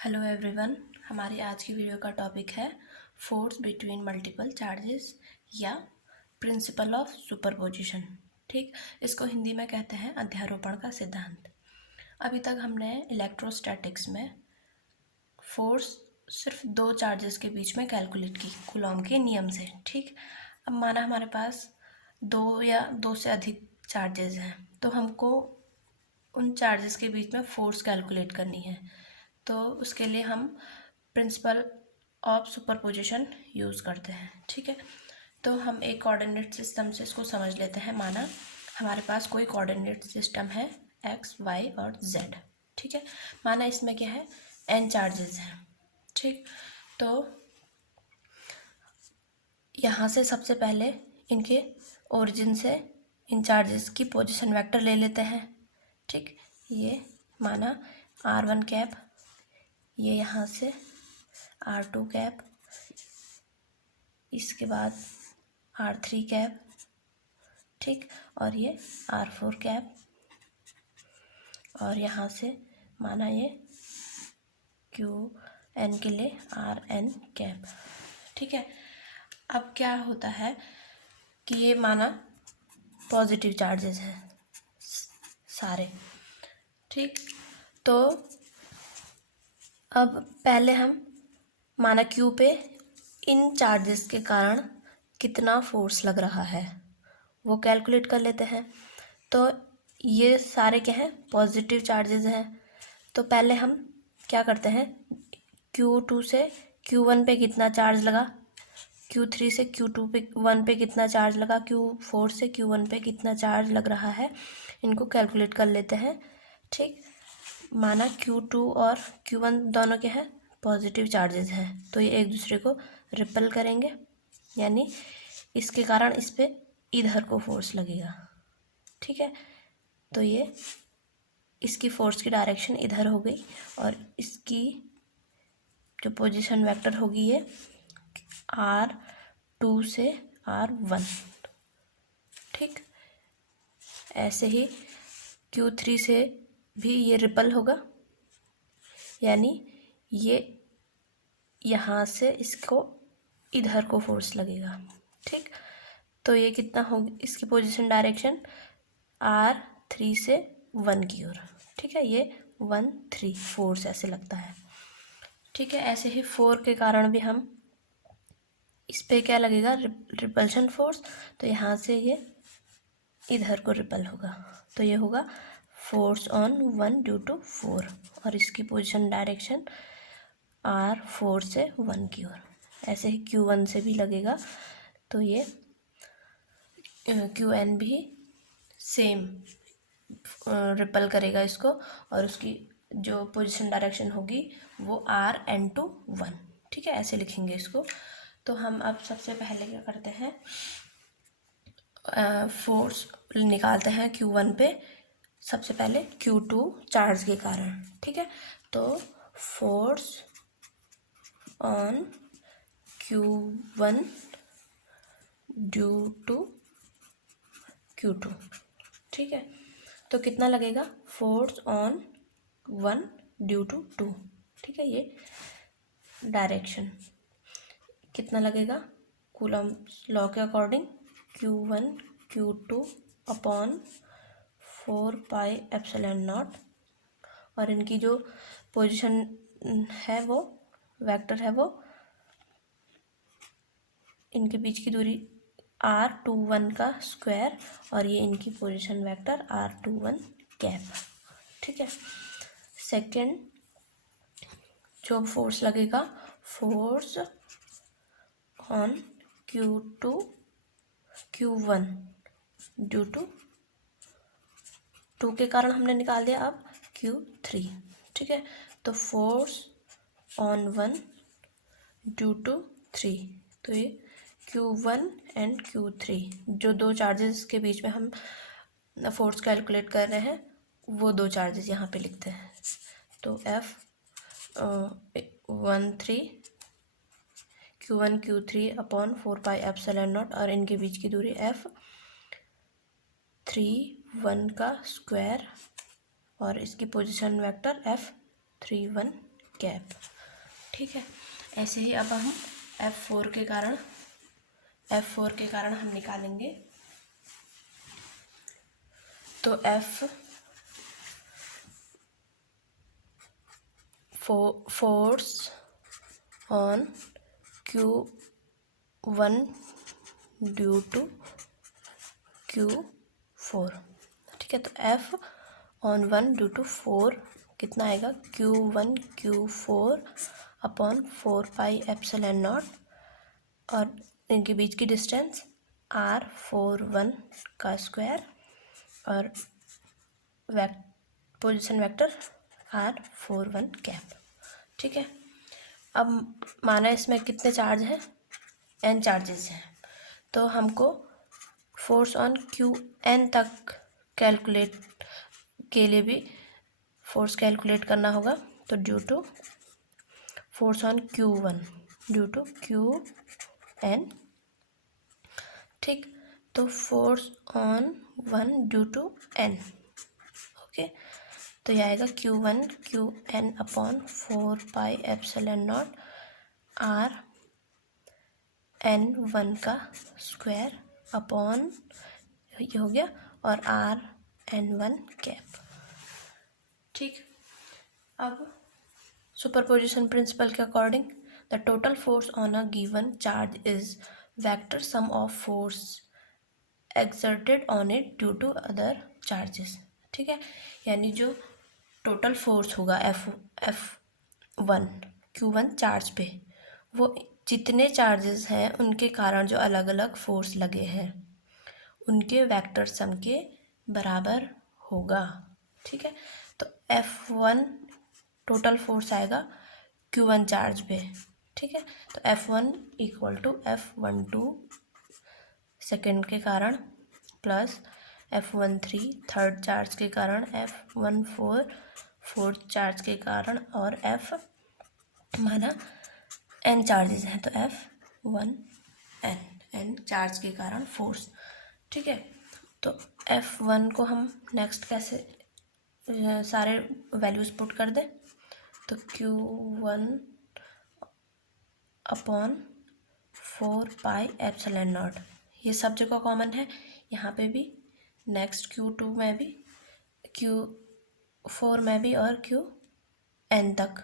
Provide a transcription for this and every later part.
Hello everyone, हमारी आज की वीडियो का टॉपिक है फोर्स बिटवीन मल्टीपल चार्जेस या प्रिंसिपल ऑफ सुपरपोजिशन। ठीक, इसको हिंदी में कहते हैं अध्यारोपण का सिद्धांत। अभी तक हमने इलेक्ट्रोस्टैटिक्स में फोर्स सिर्फ दो चार्जेस के बीच में कैलकुलेट की कूलॉम के नियम से। ठीक, अब माना हमारे पास दो या दो से अधिक चार्जेस हैं, तो हमको उन चार्जेस के बीच में फोर्स कैलकुलेट करनी है। तो उसके लिए हम प्रिंसिपल ऑफ सुपरपोजिशन यूज़ करते हैं। ठीक है, तो हम एक कोऑर्डिनेट सिस्टम से इसको समझ लेते हैं। माना हमारे पास कोई कोऑर्डिनेट सिस्टम है एक्स, वाई और जेड। ठीक है, माना इसमें क्या है, एन चार्जेस हैं। ठीक, तो यहाँ से सबसे पहले इनके ओरिजिन से इन चार्जेस की पोजीशन वेक्टर ले लेते हैं। ठीक, ये माना R1 कैप, ये यहाँ से R2 कैप, इसके बाद R3 कैप। ठीक, और ये R4 कैप, और यहाँ से माना ये QN के लिए RN कैप। ठीक है, अब क्या होता है कि ये माना पॉजिटिव चार्जेस हैं सारे। ठीक, तो अब पहले हम माना Q पे इन चार्जेस के कारण कितना फोर्स लग रहा है वो कैलकुलेट कर लेते हैं। तो ये सारे क्या हैं, पॉजिटिव चार्जेस हैं। तो पहले हम क्या करते हैं, Q2 से Q1 पे कितना चार्ज लगा, Q3 से Q1 पे कितना चार्ज लगा, Q4 से Q1 पे कितना चार्ज लग रहा है, इनको कैलकुलेट कर लेते हैं। ठीक, माना Q2 और Q1 दोनों के हैं पॉजिटिव चार्जेस हैं, तो ये एक दूसरे को रिपेल करेंगे, यानी इसके कारण इस पे इधर को फोर्स लगेगा। ठीक है, तो ये इसकी फोर्स की डायरेक्शन इधर हो गई, और इसकी जो पोजीशन वेक्टर होगी ये R2 से R1। ठीक, ऐसे ही Q3 से भी ये रिपल होगा, यानी ये यहाँ से इसको इधर को फोर्स लगेगा। ठीक, तो ये कितना होगी, इसकी पोजीशन डायरेक्शन R3 से 1 की ओर। ठीक है, ये 1 3 फोर्स ऐसे लगता है। ठीक है, ऐसे ही 4 के कारण भी हम इस पे क्या लगेगा, रिपल्शन फोर्स, तो यहाँ से ये इधर को रिपल होगा, तो ये होगा फोर्स ऑन 1 ड्यू टू 4, और इसकी पोजीशन डायरेक्शन R4 से 1 की ओर। ऐसे ही Q1 से भी लगेगा, तो ये QN भी सेम रिपल करेगा इसको, और उसकी जो पोजीशन डायरेक्शन होगी वो RN to 1। ठीक है, ऐसे लिखेंगे इसको। तो हम अब सबसे पहले क्या करते हैं, फोर्स निकालते हैं Q1 पे, सबसे पहले Q2 चार्ज के कारण। ठीक है, तो force on Q1 due to Q2। ठीक है, तो कितना लगेगा, फोर्स ऑन 1 ड्यू टू 2। ठीक है, ये डायरेक्शन कितना लगेगा, कूलम लॉ के अकॉर्डिंग Q1 Q2 अपॉन 4πε0, और इनकी जो पोजीशन है वो वेक्टर है, वो इनके बीच की दूरी R21 का स्क्वायर, और ये इनकी पोजीशन वेक्टर R21 कैप। ठीक है, सेकेंड जो फोर्स लगेगा, force on Q2 Q1 due to 2 के कारण हमने निकाल दिया अब Q3। ठीक है, तो फोर्स ऑन 1 ड्यू टू 3, तो ये Q1 एंड Q3 जो दो चार्जेस के बीच में हम फोर्स कैलकुलेट कर रहे हैं, वो दो चार्जेस यहाँ पे लिखते हैं। तो F13 Q1 Q3 अपॉन 4πε0, और इनके बीच की दूरी F31 का स्क्वायर, और इसकी पोजीशन वेक्टर F31 कैप। ठीक है, ऐसे ही अब हम F4 के कारण हम निकालेंगे। तो force on Q1 due to Q4। ठीक है, तो F/1 ड्यू टू 4 कितना आएगा, Q1 Q4 अपॉन 4πε0, और इनके बीच की डिस्टेंस R41 का स्क्वायर, और पोजीशन वेक्टर R41 कैप। ठीक है, अब माना इसमें कितने चार्ज हैं, n चार्जेस हैं, तो हमको फोर्स ऑन Qn तक कैलकुलेट के लिए भी फोर्स कैलकुलेट करना होगा। तो due to force on Q1 due to Qn। ठीक, तो force on 1 due to n। Okay, तो यह आएगा Q1 Qn अपॉन 4πε0 Rn1 का स्क्वायर अपॉन ये हो गया, और Rn1 कैप। ठीक, अब सुपरपोजिशन प्रिंसिपल के according the total force on a given charge is vector sum of force exerted on it due to other charges. ठीक है, यानी जो टोटल फोर्स होगा F1 Q1 चार्ज पे, वो जितने चार्जेस हैं उनके कारण जो अलग अलग फोर्स लगे हैं उनके वेक्टर सम के बराबर होगा। ठीक है, तो F1 टोटल फोर्स आएगा Q1 चार्ज पे। ठीक है, तो F1 equal to F12 second के कारण प्लस F13 थर्ड चार्ज के कारण, F14 फोर्थ चार्ज के कारण, और F माना n चार्जेस हैं तो F1n चार्ज के कारण फोर्स। ठीक है, तो F1 को हम नेक्स्ट कैसे सारे वैल्यूज़ पुट कर दें, तो Q1 अपॉन 4πε0, ये सब जगह कॉमन है, यहाँ पे भी, नेक्स्ट Q2 में भी, Q4 में भी, और Qn तक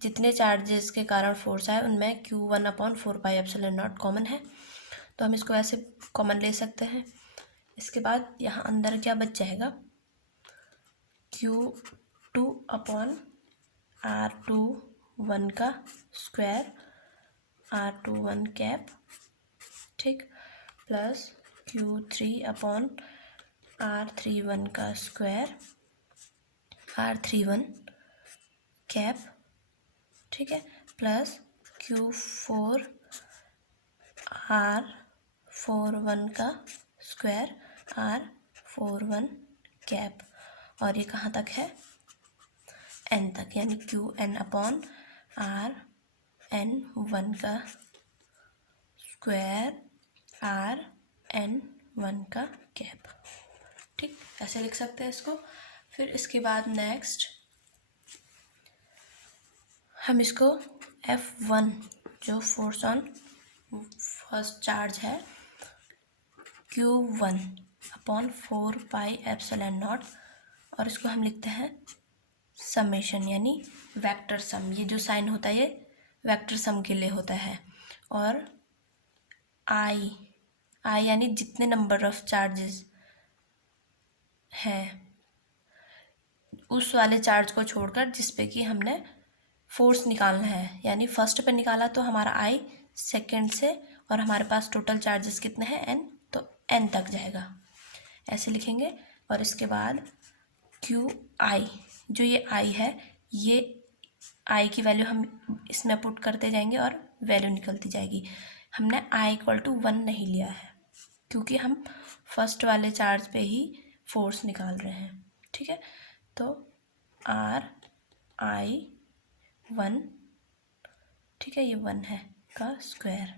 जितने चार्जेस के कारण फोर्स आए उनमें Q1 अपॉन 4πε0 कॉमन है, तो हम इसको ऐसे कॉमन ले सकते हैं। इसके बाद यहाँ अंदर क्या बच जाएगा, Q2 अपॉन R21 का स्क्वायर R21 कैप। ठीक, प्लस Q3 अपॉन R31 का स्क्वायर R31 कैप। ठीक है, प्लस Q4 R41 का स्क्वायर R41 कैप, और ये कहाँ तक है, n तक, यानी Qn अपॉन Rn1 का स्क्वायर Rn1 का कैप। ठीक, ऐसे लिख सकते हैं इसको। फिर इसके बाद नेक्स्ट हम इसको F1 जो फोर्स ऑन फर्स्ट चार्ज है Q1 अपॉन 4πε0, और इसको हम लिखते हैं समेशन, यानी वेक्टर सम। ये जो साइन होता है ये वेक्टर सम के लिए होता है, और आई यानी जितने नंबर ऑफ चार्जेस हैं उस वाले चार्ज को छोड़कर जिस पे कि हमने फोर्स निकालना है, यानी फर्स्ट पे निकाला तो हमारा आई सेकेंड से, और हमारे पास टोटल चार्जेस कितने हैं n, तो n तक जाएगा, ऐसे लिखेंगे। और इसके बाद क्यू आई, जो ये आई है, ये आई की वैल्यू हम इसमें पुट करते जाएंगे और वैल्यू निकलती जाएगी। हमने आई इक्वल टू 1 नहीं लिया है क्योंकि हम फर्स्ट वाले चार्ज पे ही फोर्स निकाल रहे हैं। ठीक है, तो RI1, ठीक है, ये 1 है का स्क्वायर,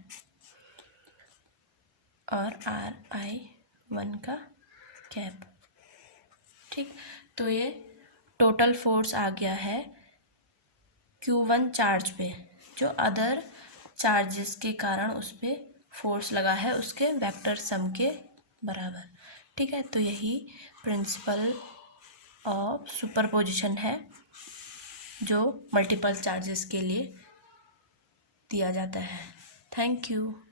और RI1 का कैप। ठीक, तो ये टोटल फोर्स आ गया है Q1 चार्ज पे, जो अदर चार्जेस के कारण उस पर फोर्स लगा है उसके वेक्टर सम के बराबर। ठीक है, तो यही प्रिंसिपल ऑफ सुपरपोजिशन है जो मल्टीपल चार्जेस के लिए दिया जाता है। Thank you.